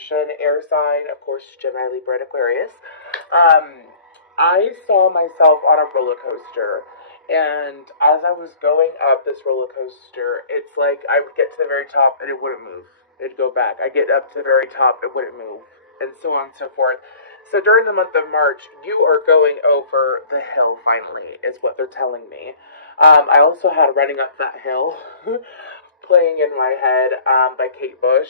situation. Air sign, of course, Gemini, Libra, and Aquarius. Um, I saw myself on a roller coaster, and as I was going up this roller coaster, it's like I would get to the very top and it wouldn't move. It'd go back. I get up to the very top, it wouldn't move, and so on and so forth. So during the month of March, you are going over the hill finally, is what they're telling me. I also had Running Up That Hill playing in my head by Kate Bush.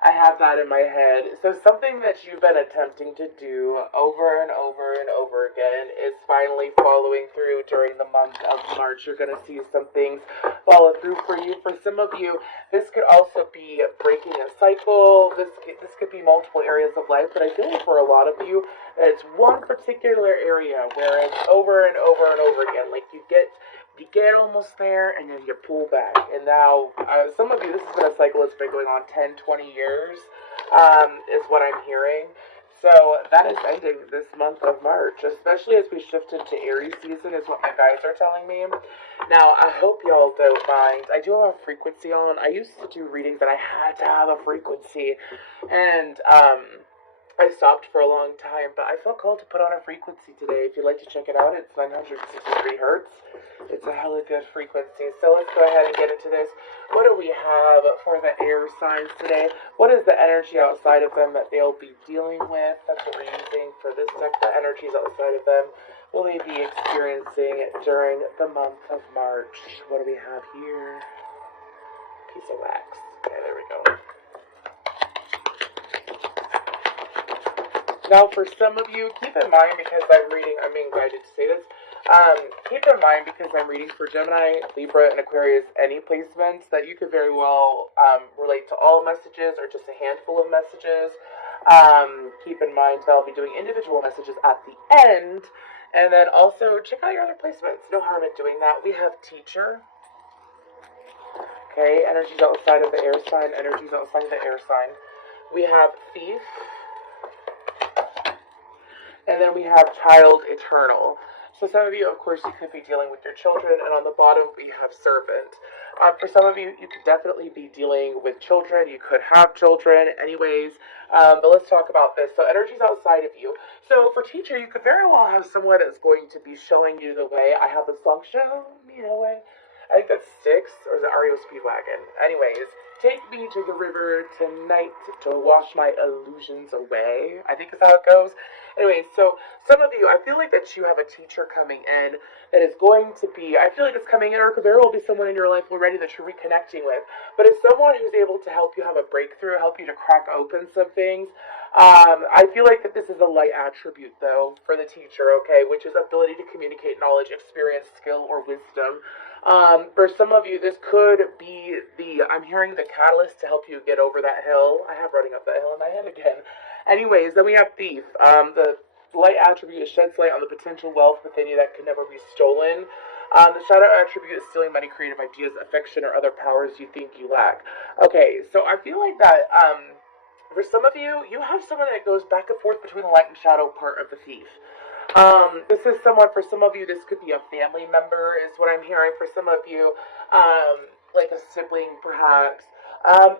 I have that in my head. So something that you've been attempting to do over and over and over again is finally following through during the month of March. You're going to see some things follow through for you. For some of you, this could also be breaking a cycle. This could be multiple areas of life, but I feel like for a lot of you, it's one particular area where it's over and over and over again. Like you get almost there and then you pull back. And now, some of you, this has been a cycle that's been going on 10, 20 years, is what I'm hearing. So that is ending this month of March, especially as we shift into Aries season, is what my guides are telling me. Now, I hope y'all don't mind. I do have a frequency on. I used to do readings that I had to have a frequency. And, I stopped for a long time, but I felt called to put on a frequency today. If you'd like to check it out, it's 963 hertz. It's a hella good frequency. So let's go ahead and get into this. What do we have for the air signs today? What is the energy outside of them that they'll be dealing with? That's what we're using for this deck. The energies outside of them will they be experiencing during the month of March? What do we have here? Piece of wax. Okay, there we go. Now, for some of you, keep in mind, because I'm being guided to say this, keep in mind, because I'm reading for Gemini, Libra, and Aquarius, any placements, that you could very well relate to all messages or just a handful of messages. Keep in mind that I'll be doing individual messages at the end, and then also check out your other placements. No harm in doing that. We have teacher. Okay, energies outside of the air sign, energies outside of the air sign. We have thief. And then we have child eternal. So some of you, of course, you could be dealing with your children, and on the bottom we have servant. For some of you, you could definitely be dealing with children. You could have children, anyways. But let's talk about this. So energies outside of you. So for teacher, you could very well have someone that's going to be showing you the way. I have the song "Show Me the Way." I think that's Styx, or is it REO Speedwagon? Anyways, take me to the river tonight to wash my illusions away, I think is how it goes. Anyways, so some of you, I feel like that you have a teacher coming in that is going to be, I feel like it's coming in, or there will be someone in your life already that you're reconnecting with. But it's someone who's able to help you have a breakthrough, help you to crack open some things. I feel like that this is a light attribute, though, for the teacher, okay, which is ability to communicate knowledge, experience, skill, or wisdom. For some of you, this could be I'm hearing the catalyst to help you get over that hill. I have Running Up That Hill in my head again. Anyways, then we have thief. The light attribute is sheds light on the potential wealth within you that can never be stolen. The shadow attribute is stealing money, creative ideas, affection, or other powers you think you lack. Okay, so I feel like that, for some of you, you have someone that goes back and forth between the light and shadow part of the thief. This is someone, for some of you, this could be a family member, is what I'm hearing. For some of you, like a sibling, perhaps.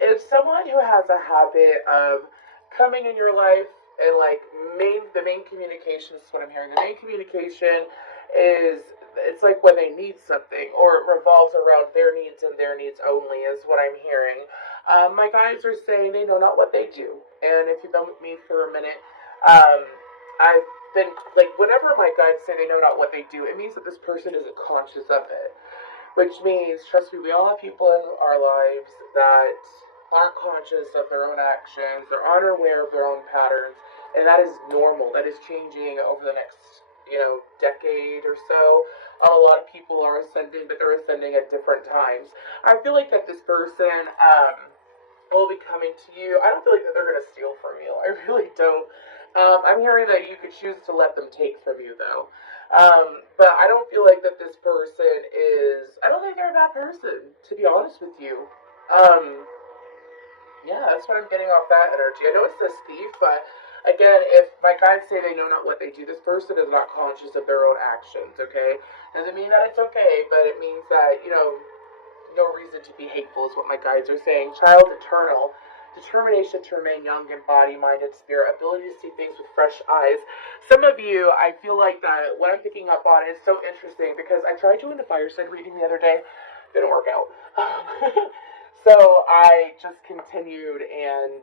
It's someone who has a habit of coming in your life and, like, the main communication, this is what I'm hearing. The main communication is, it's like when they need something, or it revolves around their needs and their needs only, is what I'm hearing. My guides are saying they know not what they do. And if you've been with me for a minute, I've been, like, whenever my guides say they know not what they do, it means that this person isn't conscious of it. Which means, trust me, we all have people in our lives that aren't conscious of their own actions, they're unaware of their own patterns, and that is normal. That is changing over the next, decade or so. A lot of people are ascending, but they're ascending at different times. I feel like that this person, will be coming to you. I don't feel like that they're going to steal from you. I really don't. I'm hearing that you could choose to let them take from you, though. But I don't feel like that this person is, I don't think they're a bad person, to be honest with you. Yeah, that's what I'm getting off that energy. I know it's this thief, but again, if my guides say they know not what they do, this person is not conscious of their own actions, okay? Doesn't mean that it's okay, but it means that, no reason to be hateful is what my guides are saying. Child eternal. determination to remain young in body, mind, and spirit, ability to see things with fresh eyes. Some of you, I feel like that what I'm picking up on is so interesting because I tried doing the fire sign reading the other day, didn't work out. So I just continued and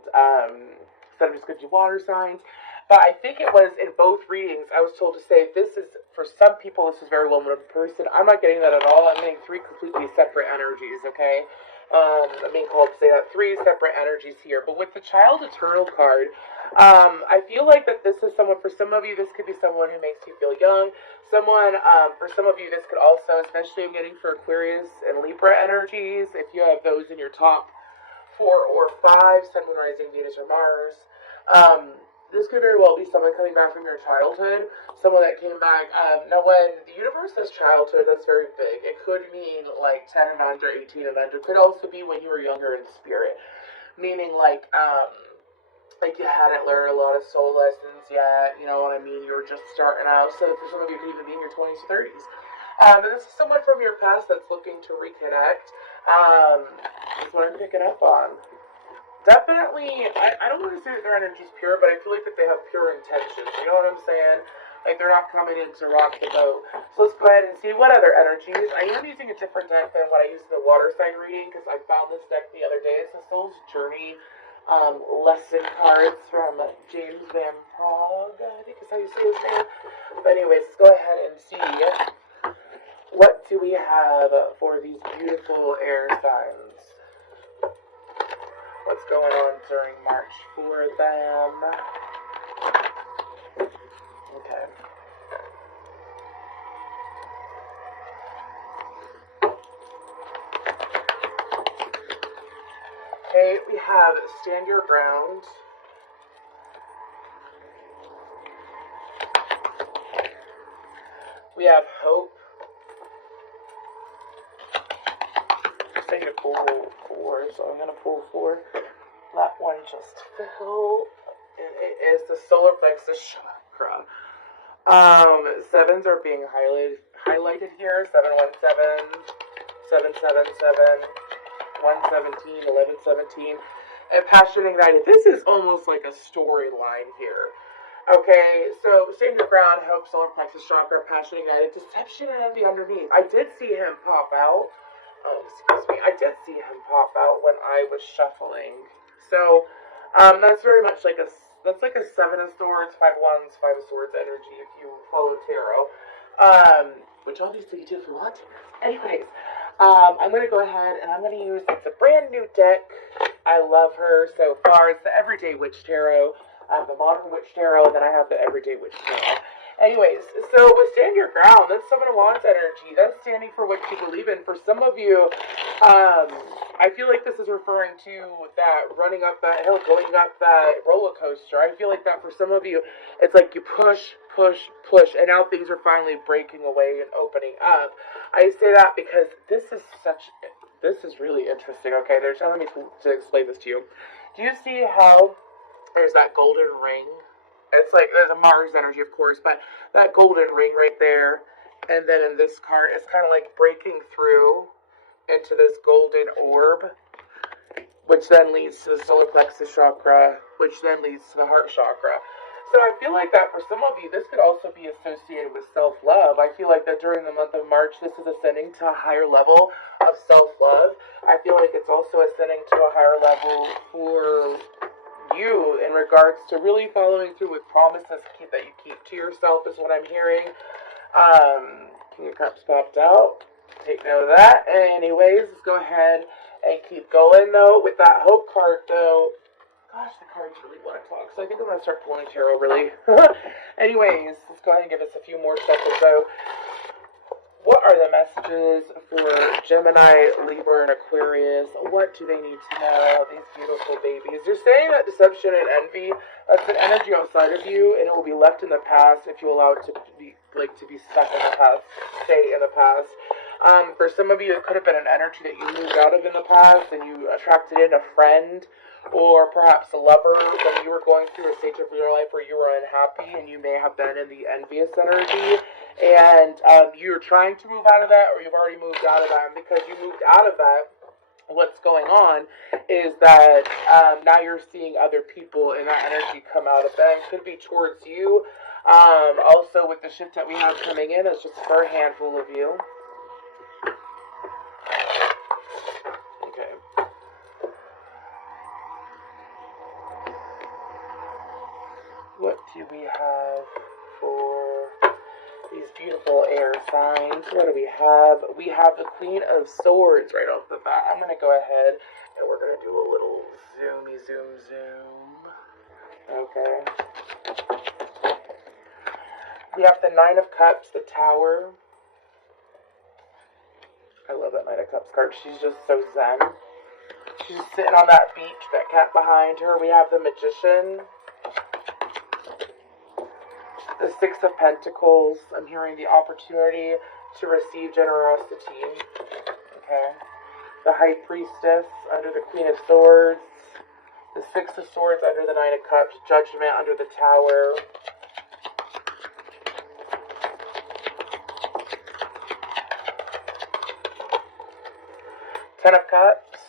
said I'm just going to do water signs. But I think it was in both readings, I was told to say, this is, for some people, this is very well-known person. I'm not getting that at all. I'm getting three completely separate energies, okay? I'm being called to say that three separate energies here. But with the Child Eternal card, I feel like that this is someone, for some of you, this could be someone who makes you feel young. Someone, for some of you, this could also, especially I'm getting for Aquarius and Libra energies, if you have those in your top 4 or 5, Sun, Moon, Rising, Venus, or Mars. This could very well be someone coming back from your childhood, someone that came back. Now, when the universe says childhood, that's very big. It could mean like 10 and under, 18 and under. It could also be when you were younger in spirit, meaning like you hadn't learned a lot of soul lessons yet. You know what I mean? You were just starting out. So for some of you, it could even be in your 20s or 30s. And this is someone from your past that's looking to reconnect. That's what I'm picking up on. Definitely, I don't want to say that their energy's pure, but I feel like that they have pure intentions. You know what I'm saying? Like, they're not coming in to rock the boat. So let's go ahead and see what other energies. I am using a different deck than what I used in the water sign reading, because I found this deck the other day. It's a Soul's Journey lesson cards from James Van Prague, I think is how you say his name. But anyways, let's go ahead and see what do we have for these beautiful air signs. What's going on during March for them? Okay. Okay, we have Stand Your Ground. We have Hope. I need to pull 4, so I'm going to pull 4. That one just fell. It is the solar plexus chakra. 7s are being highlighted here. 717, 777, 117, 1117. And Passion Ignited. This is almost like a storyline here. Okay, so Stand Your Ground, Hope, solar plexus chakra, Passion Ignited, Deception, and Envy underneath. I did see him pop out. Oh, excuse me. I did see him pop out when I was shuffling. So, that's very much like a 7 of Swords, 5 of Wands, 5 of Swords energy if you follow tarot. Which obviously you do if you want to. Anyways, I'm going to go ahead and I'm going to use, it's a brand new deck. I love her so far. It's the Everyday Witch Tarot. I have the Modern Witch Tarot, and then I have the Everyday Witch Tarot. Anyways, so with Stand Your Ground, that's 7 of Wands energy. That's standing for what you believe in. For some of you, I feel like this is referring to that running up that hill, going up that roller coaster. I feel like that for some of you, it's like you push, push, push, and now things are finally breaking away and opening up. I say that because this is really interesting, okay? They're telling me to explain this to you. Do you see how there's that golden ring? It's like, there's a Mars energy, of course, but that golden ring right there, and then in this card, it's kind of like breaking through into this golden orb, which then leads to the solar plexus chakra, which then leads to the heart chakra. So I feel like that for some of you, this could also be associated with self-love. I feel like that during the month of March, this is ascending to a higher level of self-love. I feel like it's also ascending to a higher level for you in regards to really following through with promises that you keep to yourself is what I'm hearing. King of Cups popped out. Take note of that. Anyways, let's go ahead and keep going though. With that Hope card though, gosh, the cards really want to talk, so I think I'm going to start pulling tarot really. Anyways, let's go ahead and give us a few more seconds though. What are the messages for Gemini, Libra, and Aquarius? What do they need to know? These beautiful babies. You're saying that deception and envy, that's an energy outside of you, and it will be left in the past if you allow it to be stuck in the past, stay in the past. For some of you, it could have been an energy that you moved out of in the past, and you attracted in a friend, or perhaps a lover when you were going through a stage of your life where you were unhappy, and you may have been in the envious energy. And you're trying to move out of that, or you've already moved out of that. And because you moved out of that, what's going on is that now you're seeing other people and that energy come out of them. Could be towards you. Also, with the shift that we have coming in, it's just for a handful of you. Okay. What do we have for these beautiful air signs? What do we have? We have the Queen of Swords right off the bat. I'm going to go ahead and we're going to do a little zoom. Okay. We have the Nine of Cups, the Tower. I love that Nine of Cups card. She's just so zen. She's just sitting on that beach, that cat behind her. We have the Magician. The Six of Pentacles. I'm hearing the opportunity to receive generosity. Okay. The High Priestess under the Queen of Swords. The Six of Swords under the Nine of Cups. Judgment under the Tower. Ten of Cups.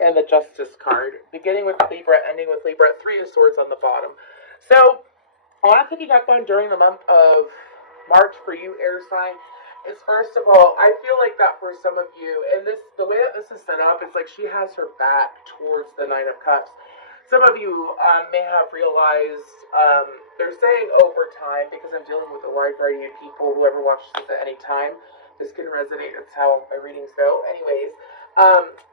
And the Justice card. Beginning with Libra, ending with Libra. Three of Swords on the bottom. So, I want to pick up on during the month of March for you, air sign, is first of all, I feel like that for some of you, and the way that this is set up, it's like she has her back towards the Nine of Cups. Some of you may have realized, they're saying over time, because I'm dealing with a wide variety of people, whoever watches this at any time, this can resonate, that's how my readings go. Anyways,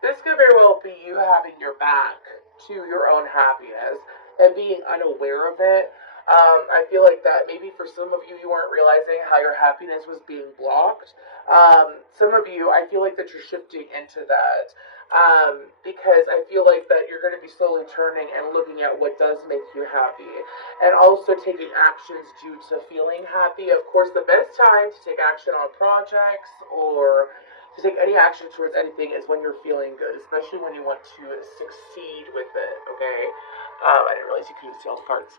this could very well be you having your back to your own happiness and being unaware of it. I feel like that maybe for some of you, you weren't realizing how your happiness was being blocked. Some of you, I feel like that you're shifting into that. Because I feel like that you're going to be slowly turning and looking at what does make you happy. And also taking actions due to feeling happy. Of course, the best time to take action on projects or to take any action towards anything is when you're feeling good, especially when you want to succeed with it, okay? I didn't realize you couldn't see all the cards.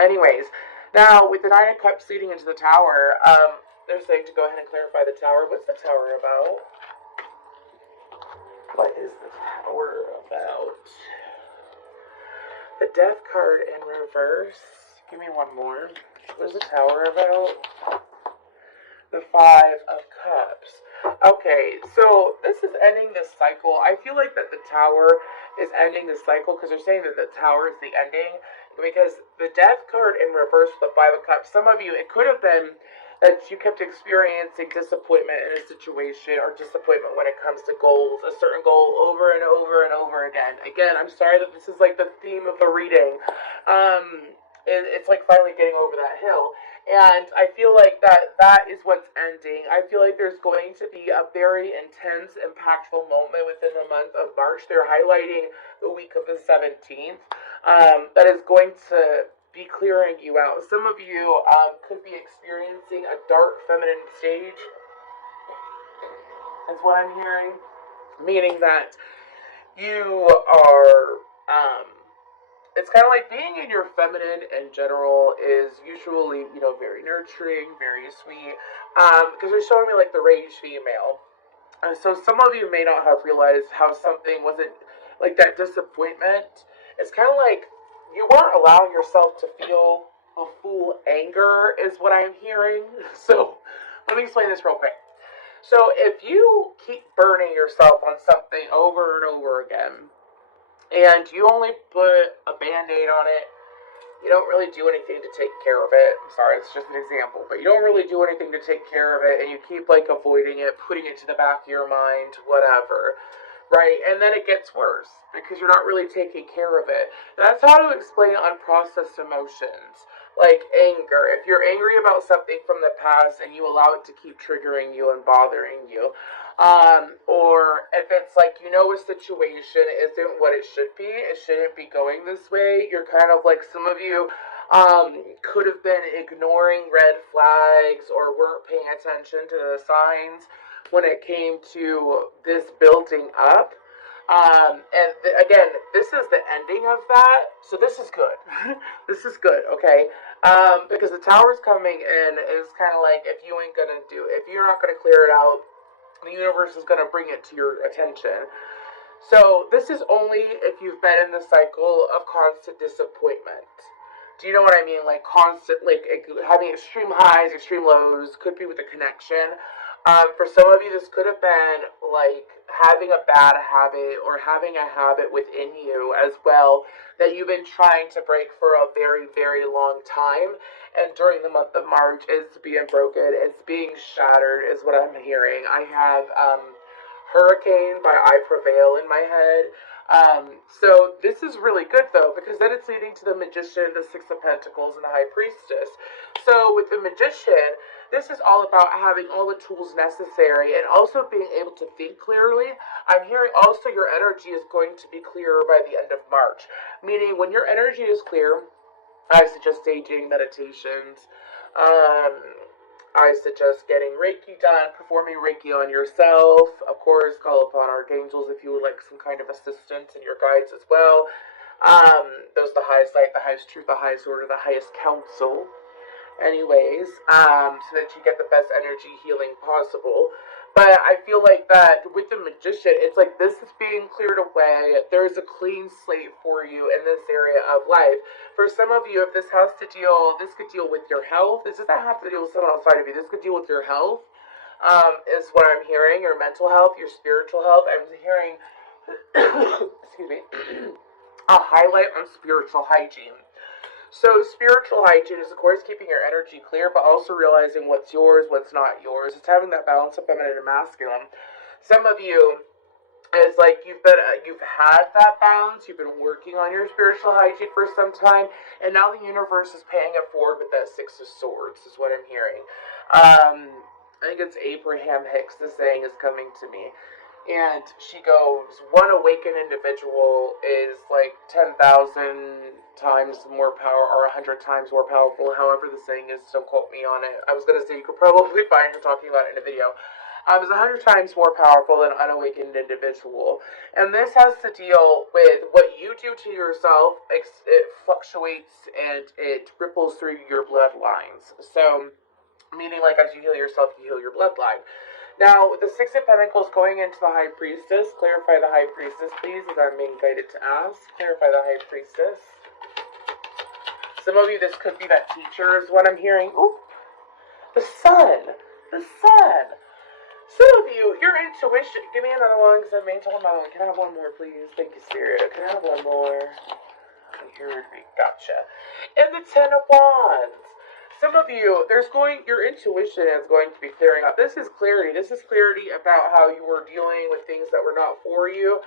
Anyways, now with the Nine of Cups leading into the Tower, they're saying to go ahead and clarify the Tower. What's the Tower about? What is the Tower about? The Death card in reverse. Give me one more. What is the Tower about? The Five of Cups. Okay, so this is ending this cycle. I feel like that the Tower is ending the cycle because they're saying that the Tower is the ending. Because the Death card in reverse with the Five of Cups, some of you, it could have been that you kept experiencing disappointment in a situation or disappointment when it comes to goals, a certain goal over and over and over again. Again, I'm sorry that this is like the theme of the reading. It's like finally getting over that hill. And I feel like that is what's ending. I feel like there's going to be a very intense, impactful moment within the month of March. They're highlighting the week of the 17th. That is going to be clearing you out. Some of you could be experiencing a dark feminine stage, is what I'm hearing. Meaning that you are... it's kind of like being in your feminine in general is usually, very nurturing, very sweet, because they're showing me like the rage female. And so some of you may not have realized how something wasn't, like that disappointment. It's kind of like you weren't allowing yourself to feel a full anger is what I'm hearing. So let me explain this real quick. So if you keep burning yourself on something over and over again, and you only put a band-aid on it, you don't really do anything to take care of it. I'm sorry, it's just an example, but you don't really do anything to take care of it, and you keep like avoiding it, putting it to the back of your mind, whatever, right? And then it gets worse because you're not really taking care of it. That's how to explain unprocessed emotions, like anger. If you're angry about something from the past and you allow it to keep triggering you and bothering you, or if it's like, a situation isn't what it should be, it shouldn't be going this way, you're kind of like, some of you could have been ignoring red flags or weren't paying attention to the signs when it came to this building up. Again, this is the ending of that, so this is good. This is good, okay? Because the Tower's coming in is kind of like, if you're not gonna clear it out, The universe is going to bring it to your attention. So this is only if you've been in the cycle of constant disappointment. Do you know what I mean? Like constant, like having extreme highs, extreme lows, could be with a connection. For some of you, this could have been like having a bad habit or having a habit within you as well that you've been trying to break for a very, very long time. And during the month of March, it's being broken, it's being shattered, is what I'm hearing. I have Hurricane by I Prevail in my head. So this is really good though, because then it's leading to the Magician, the Six of Pentacles, and the High Priestess. So with the Magician, this is all about having all the tools necessary and also being able to think clearly. I'm hearing also your energy is going to be clearer by the end of March. Meaning when your energy is clear, I suggest staging meditations. I suggest getting Reiki done, performing Reiki on yourself. Of course, call upon archangels if you would like some kind of assistance and your guides as well. Those the highest light, the highest truth, the highest order, the highest counsel. Anyways, so that you get the best energy healing possible. But I feel like that with the Magician, it's like this is being cleared away. There's a clean slate for you in this area of life. For some of you, if this has to deal, this could deal with your health. This doesn't have to deal with someone outside of you. This could deal with your health, is what I'm hearing. Your mental health, your spiritual health. I'm hearing, excuse me, a highlight on spiritual hygiene. So spiritual hygiene is, of course, keeping your energy clear, but also realizing what's yours, what's not yours. It's having that balance of feminine and masculine. Some of you, it's like you've had that balance. You've been working on your spiritual hygiene for some time, and now the universe is paying it forward with that Six of Swords, is what I'm hearing. I think it's Abraham Hicks. The saying is coming to me. And she goes, one awakened individual is like 10,000 times more power, or 100 times more powerful, however the saying is, don't quote me on it. I was going to say you could probably find her talking about it in a video. It's 100 times more powerful than an unawakened individual. And this has to deal with what you do to yourself. It fluctuates and it ripples through your bloodlines. So, meaning like as you heal yourself, you heal your bloodline. Now, with the Six of Pentacles going into the High Priestess, clarify the High Priestess, please, as I'm being guided to ask. Clarify the High Priestess. Some of you, this could be that teacher is what I'm hearing. Ooh, the Sun. The Sun. Some of you, your intuition. Give me another one, because I'm being told another one. Can I have one more, please? Thank you, Spirit. Can I have one more? Here we gotcha. And the Ten of Wands. Some of you, your intuition is going to be clearing up. This is clarity. This is clarity about how you were dealing with things that were not for you.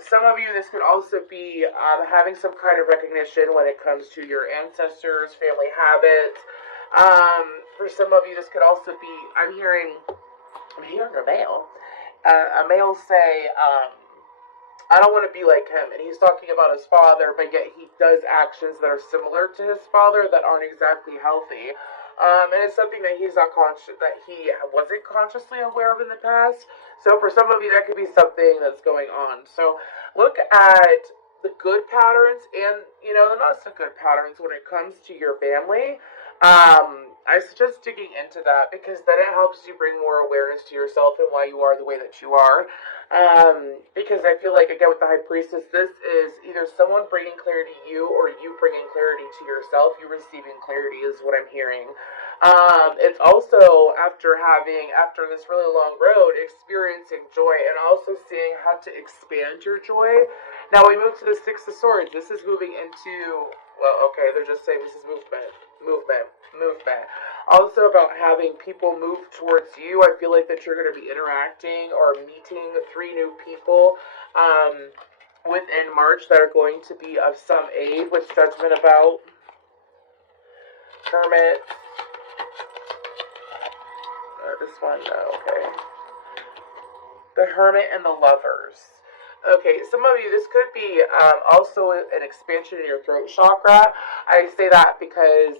Some of you, this could also be having some kind of recognition when it comes to your ancestors, family habits. For some of you, this could also be, I'm hearing a male. A male say, I don't want to be like him. And he's talking about his father, but yet he does actions that are similar to his father that aren't exactly healthy. And it's something that he wasn't consciously aware of in the past. So for some of you, that could be something that's going on. So look at the good patterns and, the not so good patterns when it comes to your family. I suggest digging into that, because then it helps you bring more awareness to yourself and why you are the way that you are. Because I feel like, again, with the High Priestess, this is either someone bringing clarity to you or you bringing clarity to yourself. You receiving clarity is what I'm hearing. It's also after this really long road, experiencing joy and also seeing how to expand your joy. Now we move to the Six of Swords. This is moving into, well, okay, they're just saying this is movement. Also about having people move towards you. I feel like that you're going to be interacting or meeting 3 new people within March that are going to be of some aid. What's Judgment about? Hermit. This one, okay. The Hermit and the Lovers. Okay, some of you, this could be also an expansion in your throat chakra. I say that because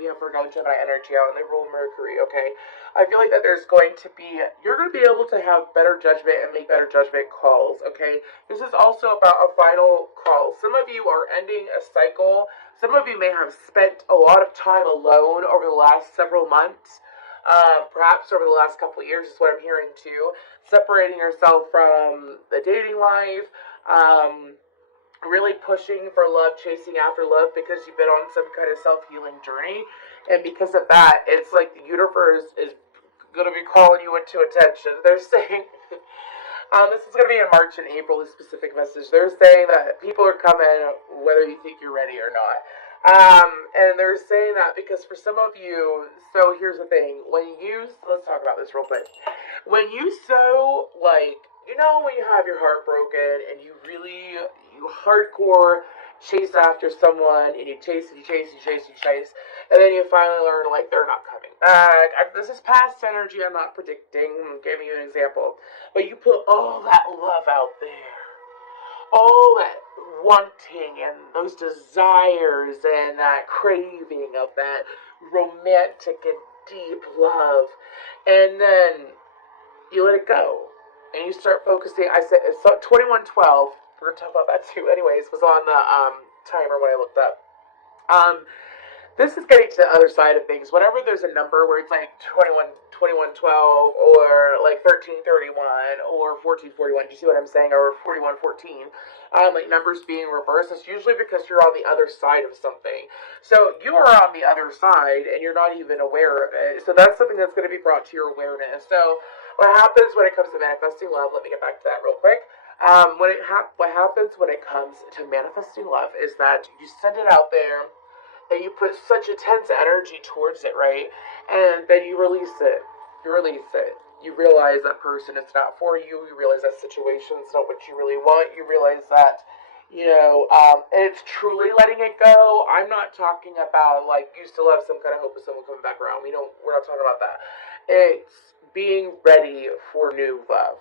we have Virgo and Gemini energy out, and they rule Mercury, okay? I feel like that you're going to be able to have better judgment and make better judgment calls, okay? This is also about a final call. Some of you are ending a cycle. Some of you may have spent a lot of time alone over the last several months. perhaps over the last couple of years is what I'm hearing too. Separating yourself from the dating life, really pushing for love, chasing after love because you've been on some kind of self-healing journey. And because of that, it's like the universe is going to be calling you into attention. They're saying, this is going to be in March and April, this specific message. They're saying that people are coming whether you think you're ready or not. And they're saying that because for some of you, so here's the thing. Let's talk about this real quick. When you when you have your heart broken and you hardcore chase after someone and you chase and you chase and you chase and you chase, and then you finally learn, like, they're not coming. This is past energy, I'm not predicting, I'm giving you an example. But you put all that love out there, all that wanting and those desires and that craving of that romantic and deep love, and then you let it go and you start focusing. I said it's 2112. We're gonna talk about that too. Anyways, was on the timer when I looked up. This is getting to the other side of things. Whenever there's a number where it's like 2112 or like 1331 or 1441, do you see what I'm saying? Or 4114, like numbers being reversed, it's usually because you're on the other side of something. So you are on the other side and you're not even aware of it. So that's something that's going to be brought to your awareness. So what happens when it comes to manifesting love, let me get back to that real quick. What happens when it comes to manifesting love is that you send it out there and you put such intense energy towards it, right? And then you release it. You release it. You realize that person is not for you. You realize that situation is not what you really want. You realize that, it's truly letting it go. I'm not talking about, like, you still have some kind of hope of someone coming back around. We're not talking about that. It's being ready for new love.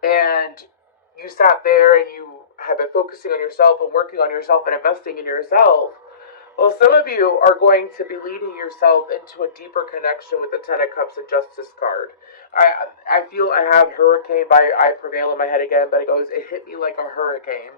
And you sat there and you have been focusing on yourself and working on yourself and investing in yourself. Well, some of you are going to be leading yourself into a deeper connection with the Ten of Cups and Justice card. I feel I have Hurricane by I Prevail in my head again, but it hit me like a hurricane.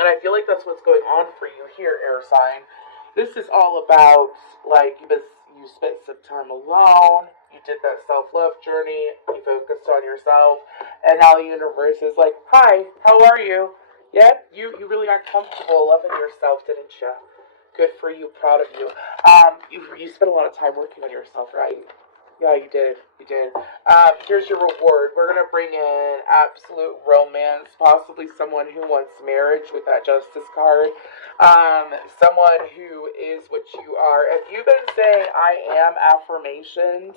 And I feel like that's what's going on for you here, air sign. This is all about, like, you spent some time alone, you did that self-love journey, you focused on yourself, and now the universe is like, hi, how are you? Yeah, you really got comfortable loving yourself, didn't you? Good for you, proud of you. You spent a lot of time working on yourself, right? Yeah, you did. Here's your reward. We're going to bring in absolute romance, possibly someone who wants marriage with that Justice card. Someone who is what you are. If you've been saying I am affirmations,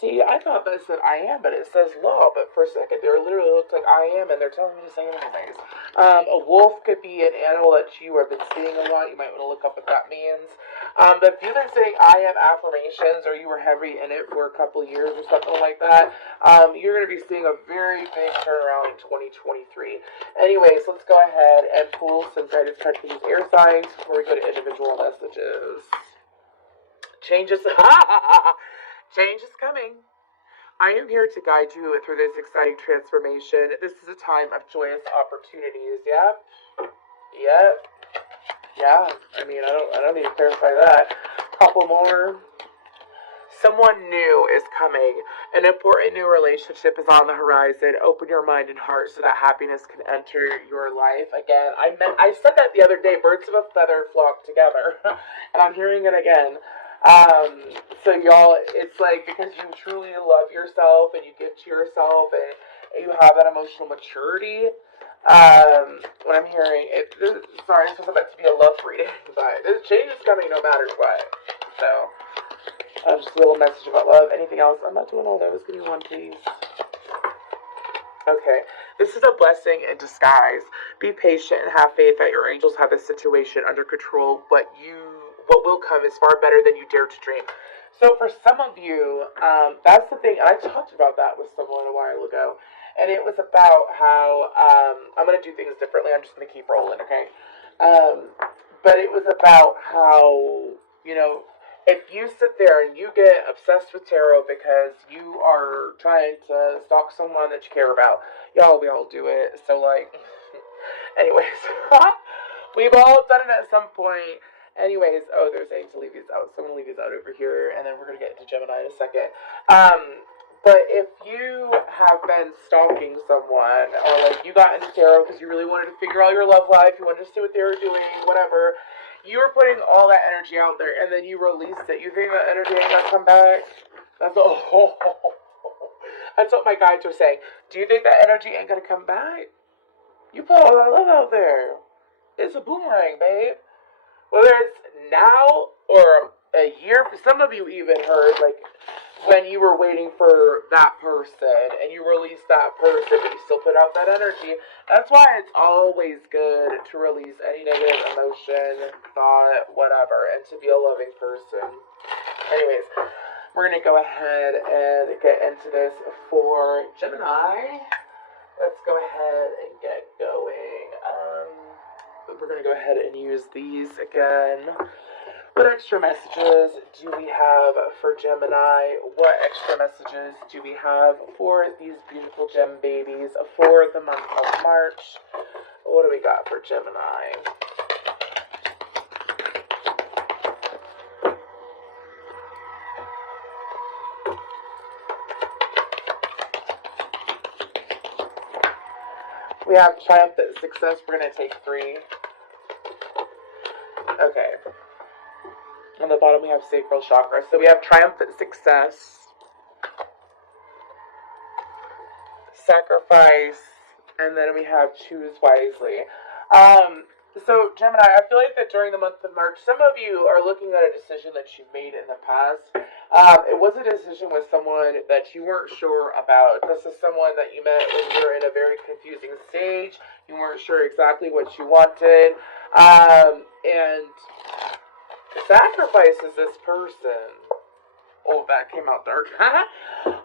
see, I thought that said I am, but it says law. But for a second, there literally looks like I am, and they're telling me to say anyways. A wolf could be an animal that you have been seeing a lot. You might want to look up what that means. But if you've been saying I am affirmations, or you were heavy in it for a couple of years or something like that, you're going to be seeing a very big turnaround in 2023. Anyways, let's go ahead and pull some guidance cards for these air signs before we go to individual messages. Changes. Change is coming. I am here to guide you through this exciting transformation. This is a time of joyous opportunities. Yep. Yeah. I mean, I don't need to clarify that. Couple more. Someone new is coming. An important new relationship is on the horizon. Open your mind and heart so that happiness can enter your life. Again, I said that the other day. Birds of a feather flock together. And I'm hearing it again. So y'all, it's like, because you truly love yourself and you give to yourself and you have that emotional maturity, what I'm hearing, sorry, this wasn't meant to be a love reading, but this change is coming no matter what. So, just a little message about love. Anything else? I'm not doing all those. Give me one, please. Okay, this is a blessing in disguise. Be patient and have faith that your angels have this situation under control. What will come is far better than you dare to dream. So for some of you, that's the thing. I talked about that with someone a while ago. And it was about how I'm going to do things differently. I'm just going to keep rolling, okay? But it was about how, if you sit there and you get obsessed with tarot because you are trying to stalk someone that you care about, we all do it. So, like, anyways, we've all done it at some point. Anyways, oh, they're saying to leave these out, so I'm going to leave these out over here, and then we're going to get into Gemini in a second. But if you have been stalking someone, or like you got into tarot because you really wanted to figure out your love life, you wanted to see what they were doing, whatever, you were putting all that energy out there, and then you released it. You think that energy ain't gonna come back? That's that's what my guides are saying. Do you think that energy ain't gonna come back? You put all that love out there. It's a boomerang, babe. Whether it's now or a year, some of you even heard, like, when you were waiting for that person and you released that person, but you still put out that energy. That's why it's always good to release any negative emotion, thought, whatever, and to be a loving person. Anyways, we're going to go ahead and get into this for Gemini. Let's go ahead and get going. We're going to go ahead and use these again. What extra messages do we have for Gemini? What extra messages do we have for these beautiful gem babies for the month of March? What do we got for Gemini? We have triumphant success. We're going to take 3. Okay. On the bottom we have sacral chakra. So we have triumphant success, sacrifice, and then we have choose wisely. So Gemini, I feel like that during the month of March, some of you are looking at a decision that you made in the past. It was a decision with someone that you weren't sure about. This is someone that you met when you were in a very confusing stage. You weren't sure exactly what you wanted. And sacrifices this person. Oh, that came out dark.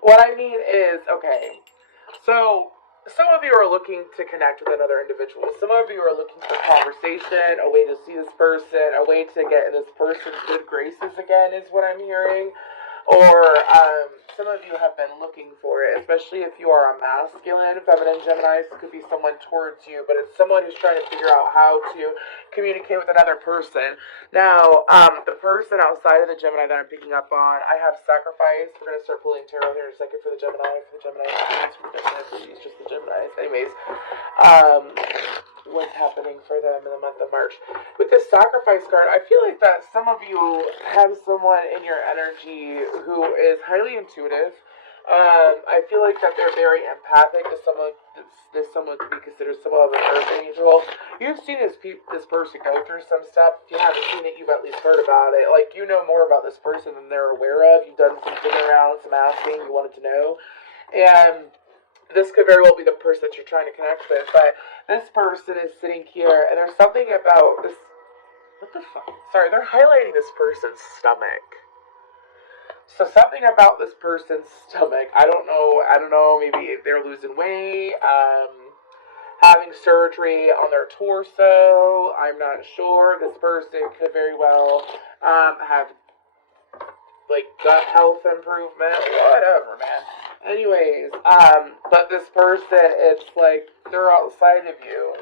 What I mean is, okay, so some of you are looking to connect with another individual. Some of you are looking for conversation, a way to see this person, a way to get in this person's good graces again is what I'm hearing. Or some of you have been looking for it, especially if you are a masculine, feminine Gemini. This could be someone towards you, but it's someone who's trying to figure out how to communicate with another person. Now, the person outside of the Gemini that I'm picking up on, I have sacrifice. We're going to start pulling tarot here in a second for the Gemini, please, just the Geminis. Anyways, what's happening for them in the month of March. With this sacrifice card, I feel like that some of you have someone in your energy who is highly intuitive. I feel like that they're very empathic. To someone, this someone could be considered somewhat of an earth angel. You've seen this person go through some stuff. If you haven't seen it, you've at least heard about it. Like, you know more about this person than they're aware of. You've done some digging around, some asking, you wanted to know. And this could very well be the person that you're trying to connect with, but this person is sitting here, and there's something about this. What the fuck? Sorry, they're highlighting this person's stomach. So something about this person's stomach. I don't know. Maybe they're losing weight, having surgery on their torso. I'm not sure. This person could very well have like gut health improvement, whatever, man. Anyways, but this person, it's like they're outside of you.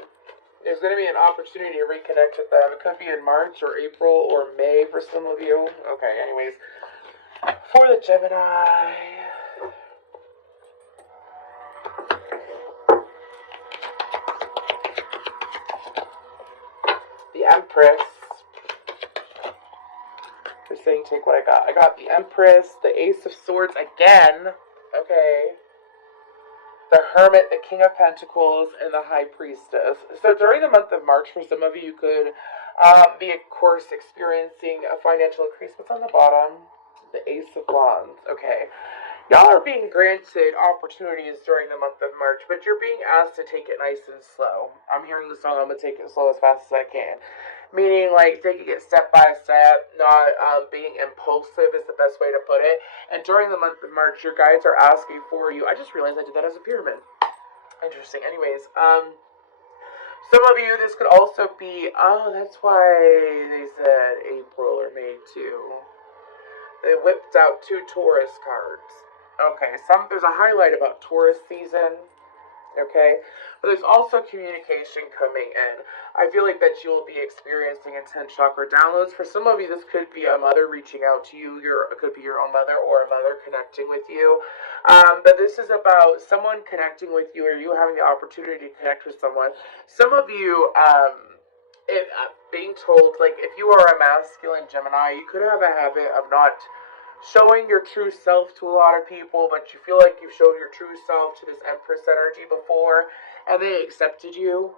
There's going to be an opportunity to reconnect with them. It could be in March or April or May for some of you. Okay, anyways, for the Gemini, the Empress. They're saying take what I got. I got the Empress, the Ace of Swords again. Okay. The Hermit, the King of Pentacles, and the High Priestess. So during the month of March, for some of you, you could be, of course, experiencing a financial increase. What's on the bottom? The Ace of Wands. Okay. Y'all are being granted opportunities during the month of March, but you're being asked to take it nice and slow. I'm hearing the song, I'm going to take it slow as fast as I can. Meaning, like, taking it step by step, not being impulsive is the best way to put it. And during the month of March, your guides are asking for you. I just realized I did that as a pyramid. Interesting. Anyways, some of you, this could also be, oh, that's why they said April or May too. They whipped out 2 Taurus cards. Okay, there's a highlight about Taurus season. Okay? But there's also communication coming in. I feel like that you'll be experiencing intense chakra downloads. For some of you, this could be a mother reaching out to you. It could be your own mother or a mother connecting with you. But this is about someone connecting with you, or you having the opportunity to connect with someone. Some of you, being told, like, if you are a masculine Gemini, you could have a habit of not showing your true self to a lot of people, but you feel like you've showed your true self to this Empress energy before, and they accepted you.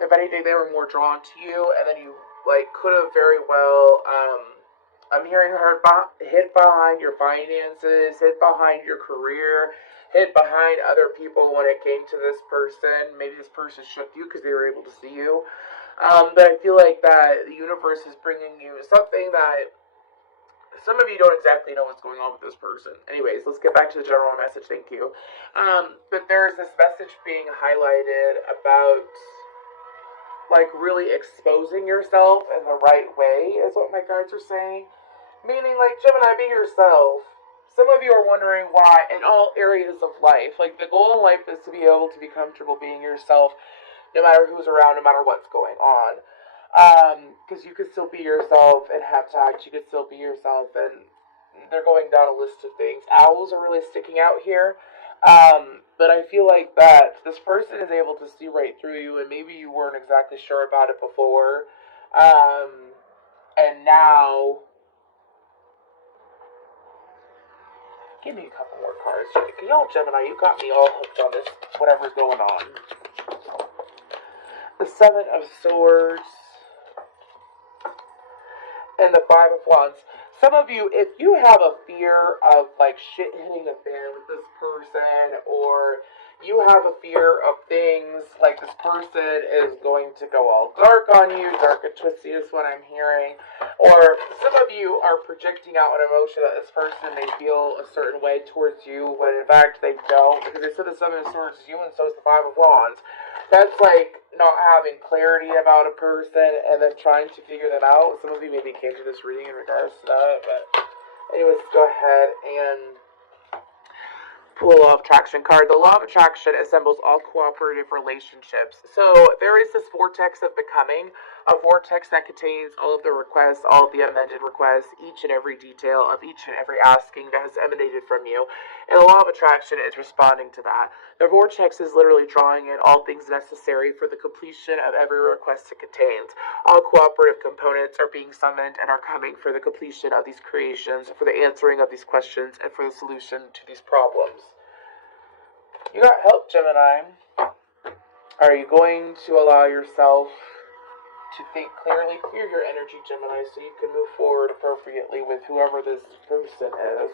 If anything, they were more drawn to you, and then you, like, could have very well, I'm hearing her hid behind your finances, hid behind your career, hid behind other people when it came to this person. Maybe this person shook you because they were able to see you. But I feel like that the universe is bringing you something that some of you don't exactly know what's going on with this person. Anyways, let's get back to the general message. Thank you. But there's this message being highlighted about, like, really exposing yourself in the right way, is what my guides are saying. Meaning, like, Gemini, be yourself. Some of you are wondering why in all areas of life. Like, the goal in life is to be able to be comfortable being yourself no matter who's around, no matter what's going on. Because you could still be yourself and have tact. You could still be yourself, and they're going down a list of things. Owls are really sticking out here. But I feel like that this person is able to see right through you, and maybe you weren't exactly sure about it before. And now, give me a couple more cards. Y'all, Gemini, you got me all hooked on this, whatever's going on. The Seven of Swords and the Five of Wands. Some of you, if you have a fear of, like, shit hitting the fan with this person, or you have a fear of things, like this person is going to go all dark on you, dark and twisty is what I'm hearing, or some of you are projecting out an emotion that this person may feel a certain way towards you, when in fact they don't, because they said the Seven of Swords is you, and so is the Five of Wands. That's like not having clarity about a person and then trying to figure them out. Some of you maybe came to this reading in regards to that, but anyways, go ahead and pull a Law of Attraction card. The Law of Attraction assembles all cooperative relationships. So there is this vortex of becoming, a vortex that contains all of the requests, all of the amended requests, each and every detail of each and every asking that has emanated from you. And the Law of Attraction is responding to that. The vortex is literally drawing in all things necessary for the completion of every request it contains. All cooperative components are being summoned and are coming for the completion of these creations, for the answering of these questions, and for the solution to these problems. You got help, Gemini. Are you going to allow yourself to think clearly, clear your energy, Gemini, so you can move forward appropriately with whoever this person is?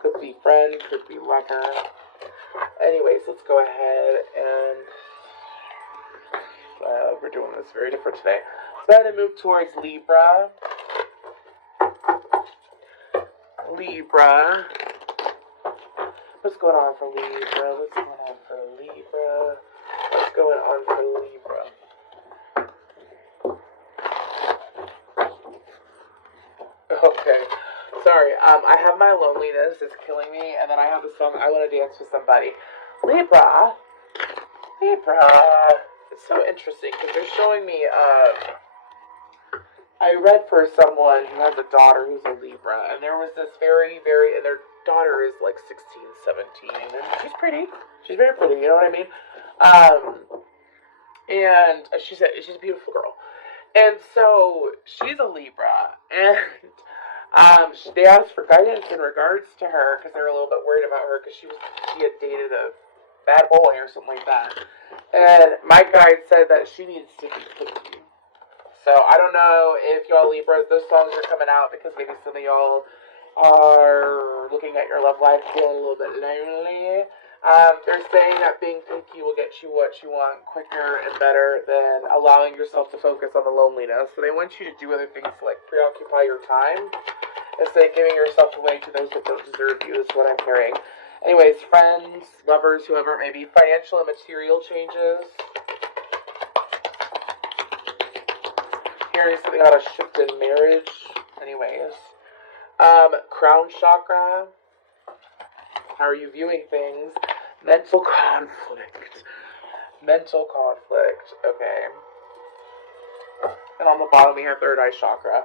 Could be friend, could be lover. Anyways, let's go ahead and we're doing this very different today. Let's go ahead and move towards Libra. Libra. What's going on for Libra? What's going on for Libra? What's going on for Libra? Okay. Sorry, I have my loneliness, it's killing me, and then I have the song, I want to dance with somebody. Libra. It's so interesting, because they're showing me, I read for someone who has a daughter who's a Libra, and there was this and their daughter is like 16, 17, and she's pretty. She's very pretty, you know what I mean? And she's a beautiful girl. And so, she's a Libra, and they asked for guidance in regards to her, because they were a little bit worried about her, because she had dated a bad boy or something like that. And my guide said that she needs to be picky. So, I don't know if y'all Libras, those songs are coming out because maybe some of y'all are looking at your love life feeling a little bit lonely. They're saying that being picky will get you what you want quicker and better than allowing yourself to focus on the loneliness. So they want you to do other things like preoccupy your time instead of giving yourself away to those that don't deserve you, is what I'm hearing. Anyways, friends, lovers, whoever it may be, financial and material changes. Hearing something about a shift in marriage. Anyways. Crown chakra. How are you viewing things? Mental conflict. Mental conflict. Okay. And on the bottom we have third eye chakra.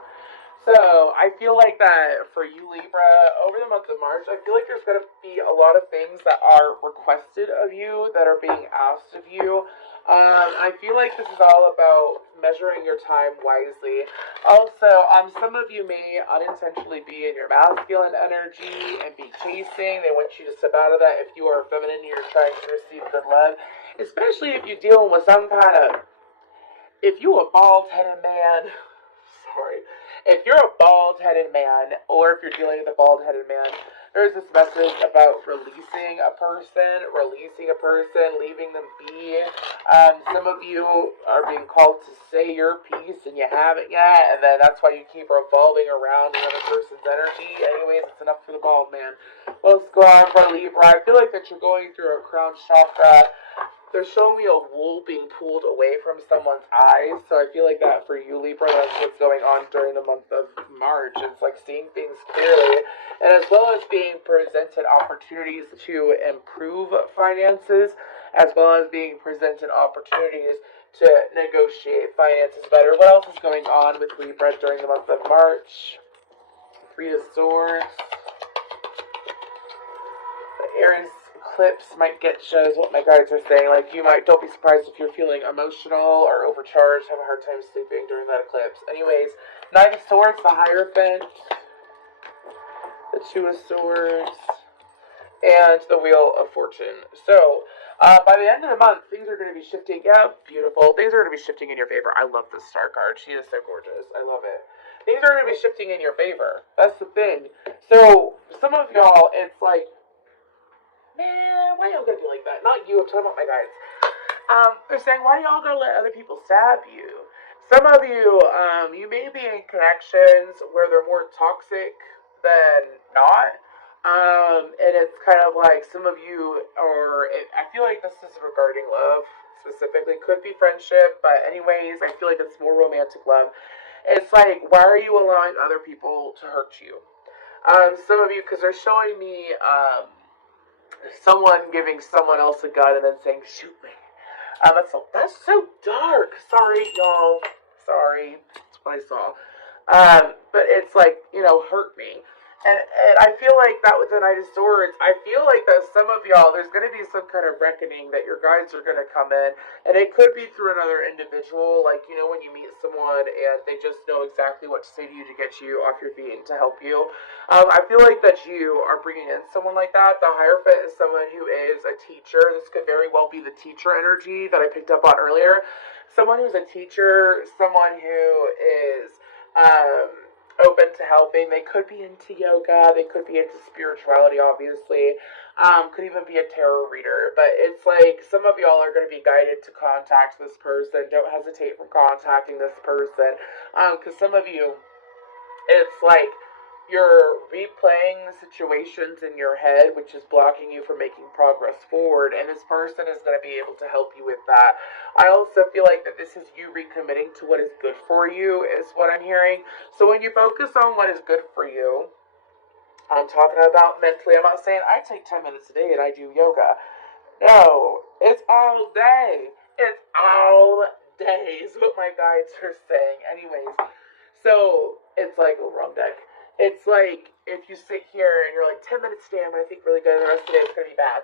So, I feel like that for you, Libra, over the month of March, I feel like there's going to be a lot of things that are requested of you, that are being asked of you. I feel like this is all about measuring your time wisely. Also, some of you may unintentionally be in your masculine energy and be chasing. They want you to step out of that. If you are feminine, you're trying to receive good love. Especially if you're dealing with some kind of, if you a bald-headed man, sorry. If you're a bald-headed man, or if you're dealing with a bald-headed man, there's this message about releasing a person, leaving them be. Some of you are being called to say your piece, and you haven't yet, and then that's why you keep revolving around another person's energy. Anyways, it's enough for the bald man. Let's go on for Libra. I feel like that you're going through a crown chakra. They're showing me a wool being pulled away from someone's eyes, so I feel like that for you, Libra, that's what's going on during the month of March. It's like seeing things clearly, and as well as being presented opportunities to improve finances, as well as being presented opportunities to negotiate finances better. What else is going on with Libra during the month of March? Three of Swords. The Aries eclipse might get shows what my guides are saying. Like, you might, don't be surprised if you're feeling emotional or overcharged, have a hard time sleeping during that eclipse. Anyways, Knight of Swords, the Hierophant, the Two of Swords, and the Wheel of Fortune. So, by the end of the month, things are going to be shifting. Yeah, beautiful. Things are going to be shifting in your favor. I love this star card. She is so gorgeous. I love it. Things are going to be shifting in your favor. That's the thing. So, some of y'all, it's like, man, why y'all gonna be like that? Not you, I'm talking about my guides. They're saying, why y'all gonna let other people stab you? Some of you, you may be in connections where they're more toxic than not. And it's kind of like some of you I feel like this is regarding love specifically. Could be friendship, but anyways, I feel like it's more romantic love. It's like, why are you allowing other people to hurt you? Some of you, because they're showing me, someone giving someone else a gun and then saying, shoot me. That's so dark. Sorry, y'all. Sorry. That's what I saw. But it's like, hurt me. And I feel like that with the Knight of Swords, I feel like that some of y'all, there's going to be some kind of reckoning that your guides are going to come in. And it could be through another individual, like, when you meet someone and they just know exactly what to say to you to get you off your feet and to help you. I feel like that you are bringing in someone like that. The Hierophant is someone who is a teacher. This could very well be the teacher energy that I picked up on earlier. Someone who's a teacher, someone who is, open to helping. They could be into yoga. They could be into spirituality, obviously. Could even be a tarot reader. But it's like some of y'all are going to be guided to contact this person. Don't hesitate from contacting this person. Because some of you, it's like you're replaying the situations in your head, which is blocking you from making progress forward, and this person is going to be able to help you with that. I also feel like that this is you recommitting to what is good for you, is what I'm hearing. So when you focus on what is good for you, I'm talking about mentally. I'm not saying I take 10 minutes a day and I do yoga. No, it's all day. It's all day is what my guides are saying. Anyways, so it's like, oh, wrong deck. It's like, if you sit here and you're like, 10 minutes a day, I'm going to think really good, and the rest of the day it's going to be bad.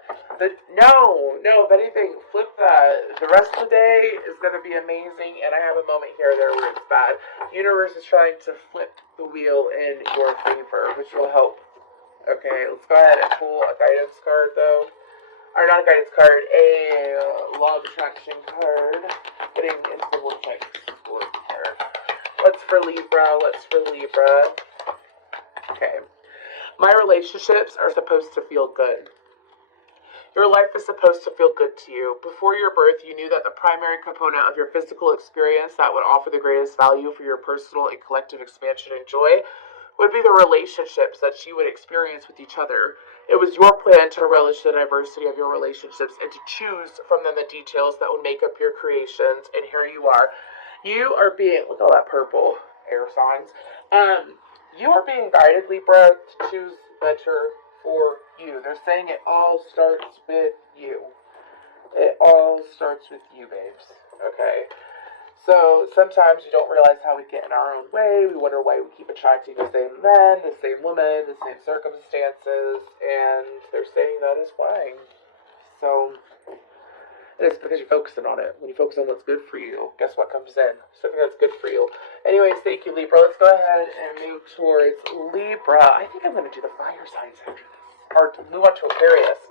No, if anything, flip that. The rest of the day is going to be amazing, and I have a moment here or there where it's bad. The universe is trying to flip the wheel in your favor, which will help. Okay, let's go ahead and pull a guidance card, though. Or not a guidance card, a law of attraction card. Getting into the vortex card. What's for Libra? Okay. My relationships are supposed to feel good. Your life is supposed to feel good to you. Before your birth, you knew that the primary component of your physical experience that would offer the greatest value for your personal and collective expansion and joy would be the relationships that you would experience with each other. It was your plan to relish the diversity of your relationships and to choose from them the details that would make up your creations, and here you are. You are being, look at all that purple, air signs. You are being guided, Libra, to choose better for you. They're saying it all starts with you. It all starts with you, babes. Okay? So sometimes we don't realize how we get in our own way. We wonder why we keep attracting the same men, the same women, the same circumstances, and they're saying that is why. So it's because you're focusing on it. When you focus on what's good for you, guess what comes in? Something that's good for you. Anyways, thank you, Libra. Let's go ahead and move towards Libra. I think I'm going to do the fire signs after this. Or move on to Aquarius.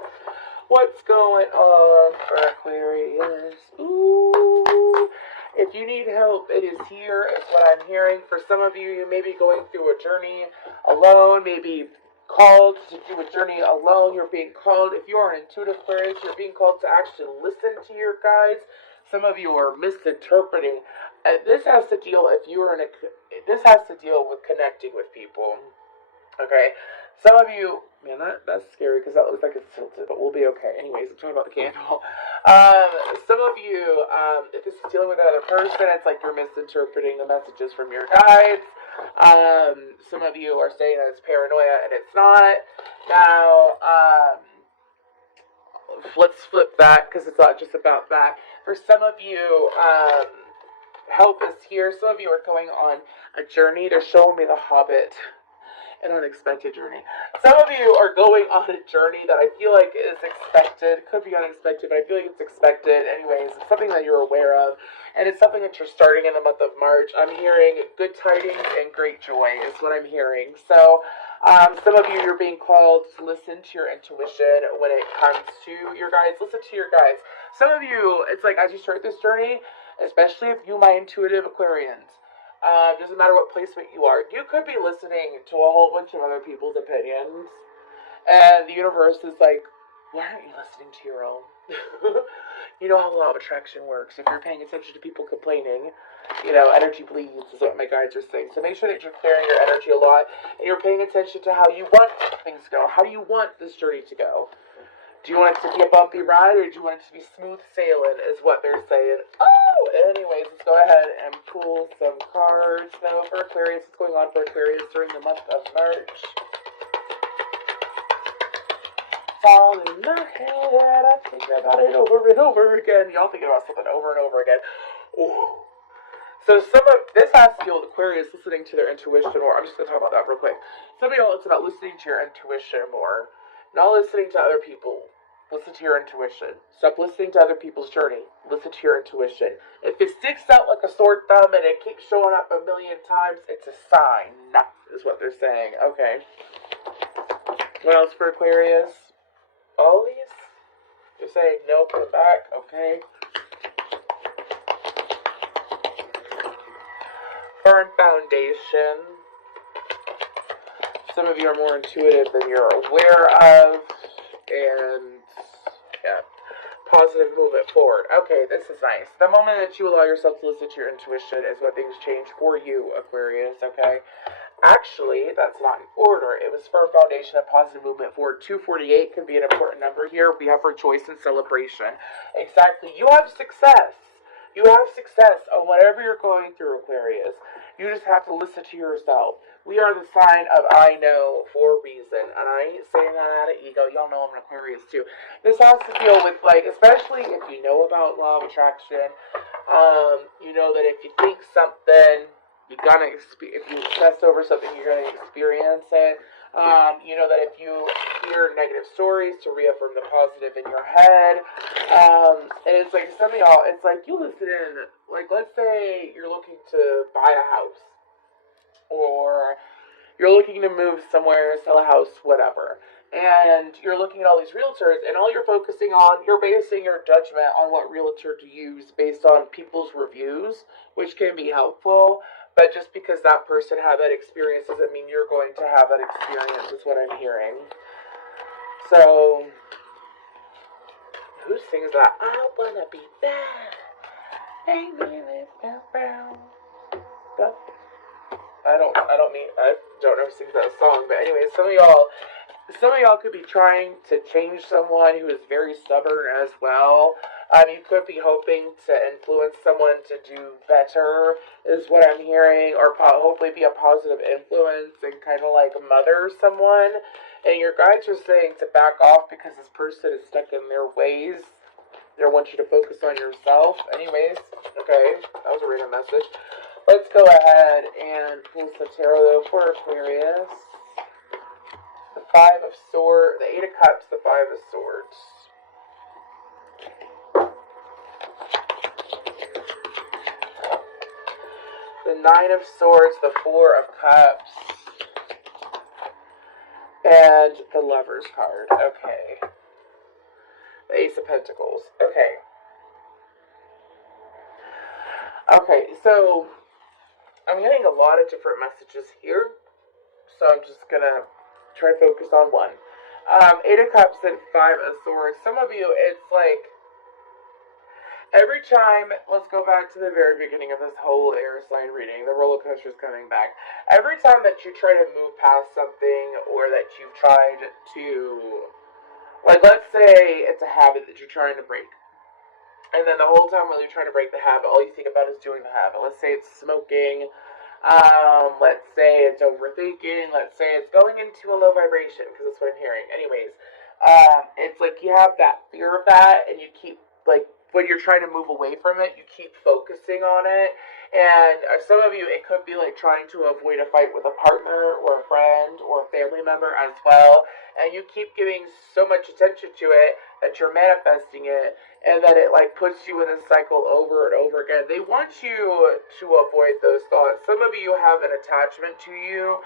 What's going on for Aquarius? Ooh. If you need help, it is here, is what I'm hearing. For some of you, you may be going through a journey alone, maybe called to do a journey alone. You're being called, if you are an intuitive Aquarius, you're being called to actually listen to your guides. Some of you are misinterpreting. This has to deal, this has to deal with connecting with people. Okay, some of you, man, that's scary because that looks like it's tilted, but we'll be okay. Anyways, I'm talking about the candle. Some of you, if this is dealing with another person, it's like you're misinterpreting the messages from your guides. Some of you are saying that it's paranoia, and it's not. Now, let's flip that because it's not just about that. For some of you, help is here. Some of you are going on a journey. They're showing me the Hobbit. An unexpected journey. Some of you are going on a journey that I feel like is expected. Could be unexpected, but I feel like it's expected. Anyways, it's something that you're aware of, and it's something that you're starting in the month of March. I'm hearing good tidings and great joy is what I'm hearing. So, some of you, you're being called to listen to your intuition when it comes to your guides. Listen to your guides. Some of you, it's like as you start this journey, especially if you, my intuitive Aquarians, doesn't matter what placement you are. You could be listening to a whole bunch of other people's opinions, and the universe is like, why aren't you listening to your own? You know how the law of attraction works. If you're paying attention to people complaining, energy bleeds is what my guides are saying. So make sure that you're clearing your energy a lot, and you're paying attention to how you want things to go. How do you want this journey to go? Do you want it to be a bumpy ride, or do you want it to be smooth sailing, is what they're saying. Oh, anyways, let's go ahead and pull some cards, though, for Aquarius. What's going on for Aquarius during the month of March? All in my head, I think about it over and over again. Y'all thinking about something over and over again. Ooh. So some of this has to deal with Aquarius listening to their intuition more. I'm just going to talk about that real quick. Some of y'all, it's about listening to your intuition more. Not listening to other people. Listen to your intuition. Stop listening to other people's journey. Listen to your intuition. If it sticks out like a sore thumb and it keeps showing up a million times, it's a sign, is what they're saying. Okay. What else for Aquarius? All these? They're saying no, put it back. Okay. Firm foundation. Some of you are more intuitive than you're aware of. And, yeah, positive movement forward. Okay, this is nice. The moment that you allow yourself to listen to your intuition is when things change for you, Aquarius, okay? Actually, that's not in order. It was firm foundation and positive movement forward. 248 could be an important number here. We have for choice and celebration. Exactly. You have success. You have success on whatever you're going through, Aquarius. You just have to listen to yourself. We are the sign of I know for a reason. And I ain't saying that out of ego. Y'all know I'm an Aquarius too. This has to deal with, like, especially if you know about law of attraction, you know that if you think something, you're gonna if you obsess over something, you're gonna experience it. You know that if you hear negative stories, to reaffirm the positive in your head. And it's like some of y'all, it's like you listen in, like let's say you're looking to buy a house, or you're looking to move somewhere, sell a house, whatever. And you're looking at all these realtors, and all you're focusing on, you're basing your judgment on what realtor to use based on people's reviews, which can be helpful. But just because that person had that experience doesn't mean you're going to have that experience, is what I'm hearing. So, who sings that? I wanna be there. But I don't know who sings that song. But anyway, some of y'all could be trying to change someone who is very stubborn as well. You could be hoping to influence someone to do better, is what I'm hearing, or hopefully be a positive influence and kind of like mother someone. And your guides are saying to back off because this person is stuck in their ways. They want you to focus on yourself. Anyways, okay, that was a random message. Let's go ahead and pull some tarot for Aquarius. The Five of Swords, the Eight of Cups, the Five of Swords. The Nine of Swords, the Four of Cups, and the Lover's card. Okay. The Ace of Pentacles. Okay. Okay, so I'm getting a lot of different messages here, so I'm just gonna try to focus on one. Eight of Cups and Five of Swords. Some of you, it's like, every time, let's go back to the very beginning of this whole air sign reading, the roller coaster is coming back. Every time that you try to move past something, or that you've tried to, like, let's say it's a habit that you're trying to break. And then the whole time while you're trying to break the habit, all you think about is doing the habit. Let's say it's smoking. Let's say it's overthinking. Let's say it's going into a low vibration, because that's what I'm hearing. Anyways, it's like you have that fear of that, and you keep, like, when you're trying to move away from it, you keep focusing on it. And some of you, it could be like trying to avoid a fight with a partner or a friend or a family member as well. And you keep giving so much attention to it that you're manifesting it, and that it like puts you in a cycle over and over again. They want you to avoid those thoughts. Some of you have an attachment to you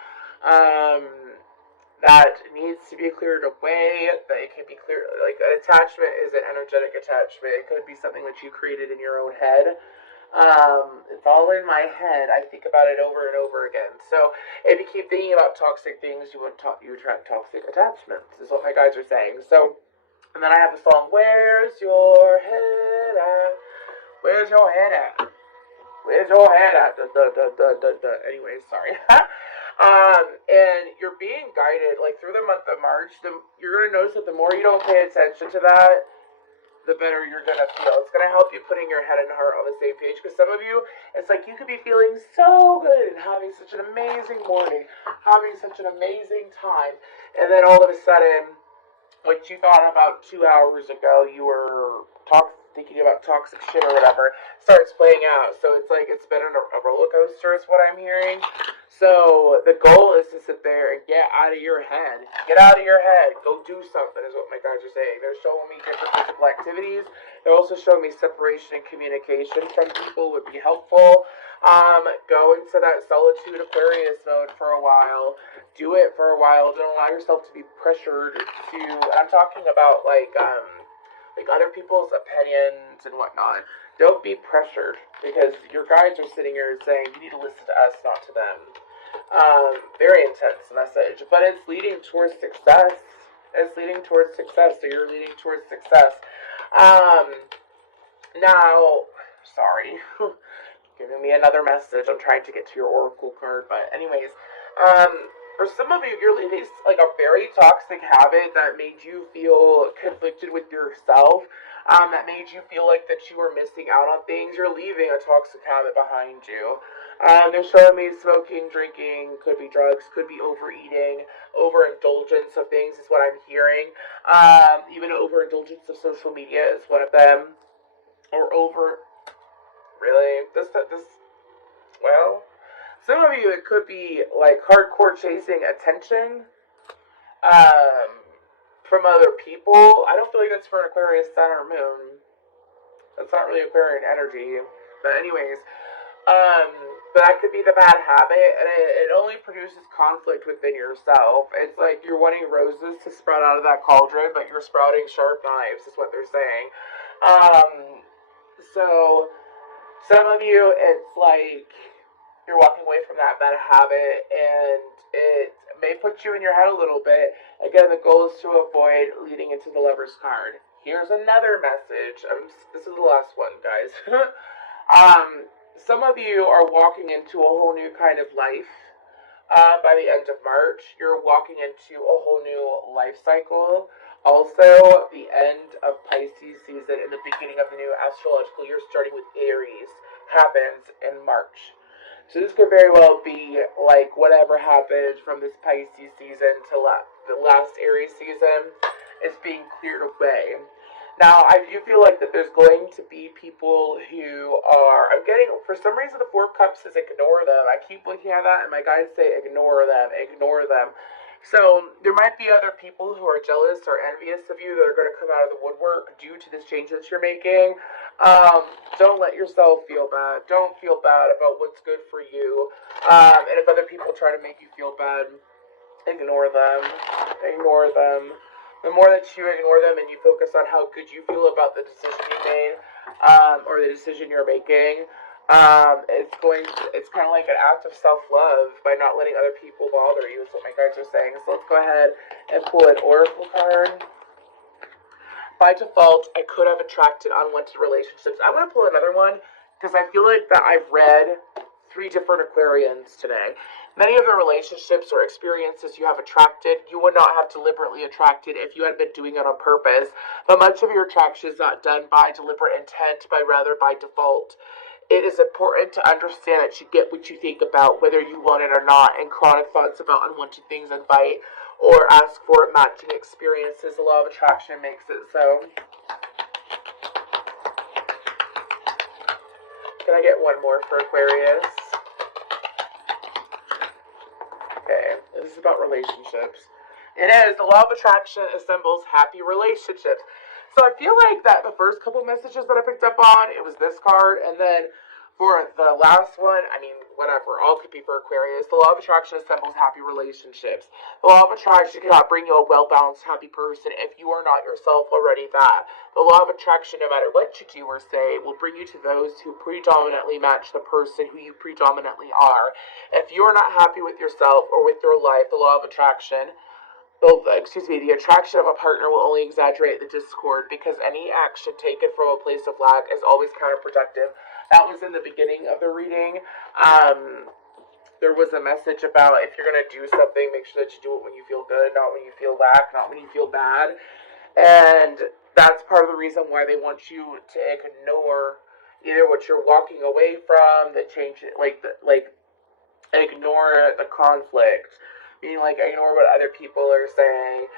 that needs to be cleared away, that it can be clear, like an attachment is an energetic attachment. It could be something that you created in your own head. It's all in my head. I think about it over and over again. So if you keep thinking about toxic things, you attract toxic attachments, is what my guides are saying. So, and then I have the song, Where's Your Head At? Where's your head at? Where's your head at? Anyways, sorry. And you're being guided, like, through the month of March. You're going to notice that the more you don't pay attention to that, the better you're going to feel. It's going to help you putting your head and heart on the same page. Because some of you, it's like you could be feeling so good and having such an amazing morning, having such an amazing time. And then all of a sudden, what you thought about 2 hours ago, you were thinking about toxic shit or whatever, starts playing out. So it's like it's been a roller coaster is what I'm hearing. So the goal is to sit there and get out of your head. Get out of your head. Go do something is what my guides are saying. They're showing me different physical activities. They're also showing me separation and communication from people would be helpful. Go into that solitude Aquarius mode for a while. Do it for a while. Don't allow yourself to be pressured to, I'm talking about like other people's opinions and whatnot. Don't be pressured, because your guides are sitting here saying you need to listen to us, not to them. Very intense message, but it's leading towards success. It's leading towards success, so you're leading towards success. Now, sorry, giving me another message. I'm trying to get to your oracle card, but anyways, for some of you, you're leaving like a very toxic habit that made you feel conflicted with yourself, that made you feel like that you were missing out on things. You're leaving a toxic habit behind you. They're showing me smoking, drinking, could be drugs, could be overeating, overindulgence of things is what I'm hearing. Even overindulgence of social media is one of them. Or really? Well, some of you, it could be like hardcore chasing attention from other people. I don't feel like that's for an Aquarius sun or moon. That's not really Aquarian energy. But anyways, that could be the bad habit, and it only produces conflict within yourself. It's like you're wanting roses to sprout out of that cauldron, but you're sprouting sharp knives, is what they're saying. So some of you, it's like you're walking away from that bad habit, and it may put you in your head a little bit. Again, the goal is to avoid leading into the Lover's card. Here's another message. This is the last one, guys. Some of you are walking into a whole new kind of life by the end of March. You're walking into a whole new life cycle. Also, the end of Pisces season and the beginning of the new astrological year, starting with Aries, happens in March. So this could very well be like whatever happened from this Pisces season to the last Aries season is being cleared away. Now, I do feel like that there's going to be people who are, I'm getting, for some reason, the Four of Cups says ignore them. I keep looking at that, and my guides say ignore them, ignore them. So, there might be other people who are jealous or envious of you that are going to come out of the woodwork due to this change that you're making. Don't let yourself feel bad. Don't feel bad about what's good for you. And if other people try to make you feel bad, ignore them. Ignore them. The more that you ignore them and you focus on how good you feel about the decision you made, or the decision you're making, it's kind of like an act of self-love by not letting other people bother you, is what my guides are saying. So let's go ahead and pull an oracle card. By default, I could have attracted unwanted relationships. I'm going to pull another one because I feel like that I've read 3 different Aquarians today. Many of the relationships or experiences you have attracted, you would not have deliberately attracted if you had been doing it on purpose. But much of your attraction is not done by deliberate intent, but rather by default. It is important to understand that you get what you think about, whether you want it or not, and chronic thoughts about unwanted things invite or ask for matching experiences. The law of attraction makes it so. Can I get one more for Aquarius? Okay, this is about relationships. It is. The law of attraction assembles happy relationships. So I feel like that the first couple messages that I picked up on, it was this card, and then for the last one, I mean, whatever, all could be for Aquarius. The law of attraction assembles happy relationships. The law of attraction cannot bring you a well-balanced, happy person if you are not yourself already that. The law of attraction, no matter what you do or say, will bring you to those who predominantly match the person who you predominantly are. If you are not happy with yourself or with your life, the law of attraction, the attraction of a partner will only exaggerate the discord because any action taken from a place of lack is always counterproductive. That was in the beginning of the reading. There was a message about if you're going to do something, make sure that you do it when you feel good, not when you feel lack, not when you feel bad. And that's part of the reason why they want you to ignore either what you're walking away from, the change, ignore the conflict. Meaning, like, ignore what other people are saying.